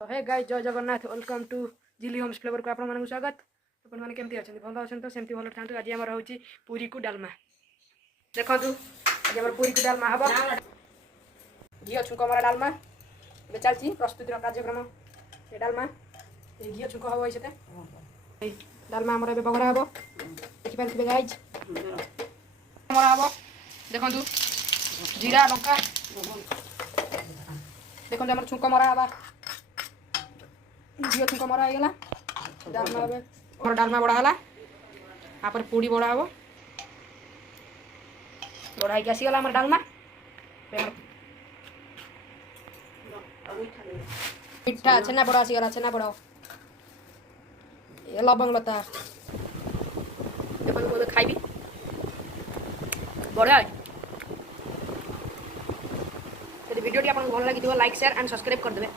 तो hey guys जय Jagannath welcome to जिली होम्स फ्लेवर को आपन स्वागत। अपन मैंने केमती अच्छा भल अच्छा तो सेमती भल था। आज आम हूँ पूरी को डालमा देखु आज आम पूरी को डालमा हम घी छुंक मरा डालमा ए चलती प्रस्तुति कार्यक्रम ये डालमा ये घी छुंक हम से डालमा आम बगरा हम देखिपारे गाइज मरा हम देखु जीरा लंका देखो आम छुंक मरा हवा घी छुंक मरा होगा डालमा और डालमा बड़ा है आप पूड़ी बड़ा हम बड़ा होगी आसीगला डालमा मिठा छेना बड़ा आसीगला छेना बड़ा ये लवंग लता देखो खाइबी बढ़िया भिडियो आपको भल लगी लाइक शेयर एंड सब्सक्राइब करदे।